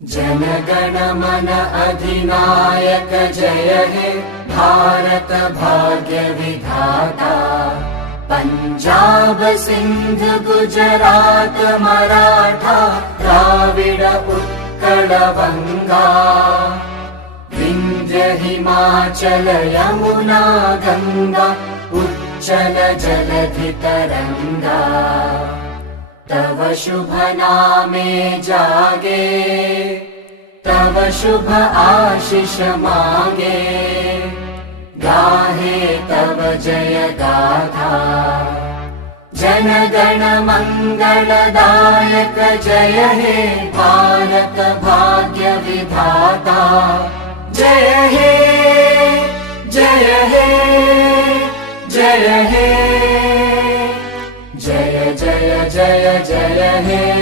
जन गण मन अधिनायक जय हे भारत भाग्य विधाता। पंजाब सिंध गुजरात मराठा द्राविड उत्कल बंगा। विंध्य हिमाचल यमुना गंगा उच्चल जलधि तरंगा। तव शुभ नामे जागे तव शुभ आशीष मांगे। गाहे तव जय गाथा जन गण मंगलदायक जय हे भारत भाग्य विधाता। जय हे जय हे जय हे जय जय जय जय हे।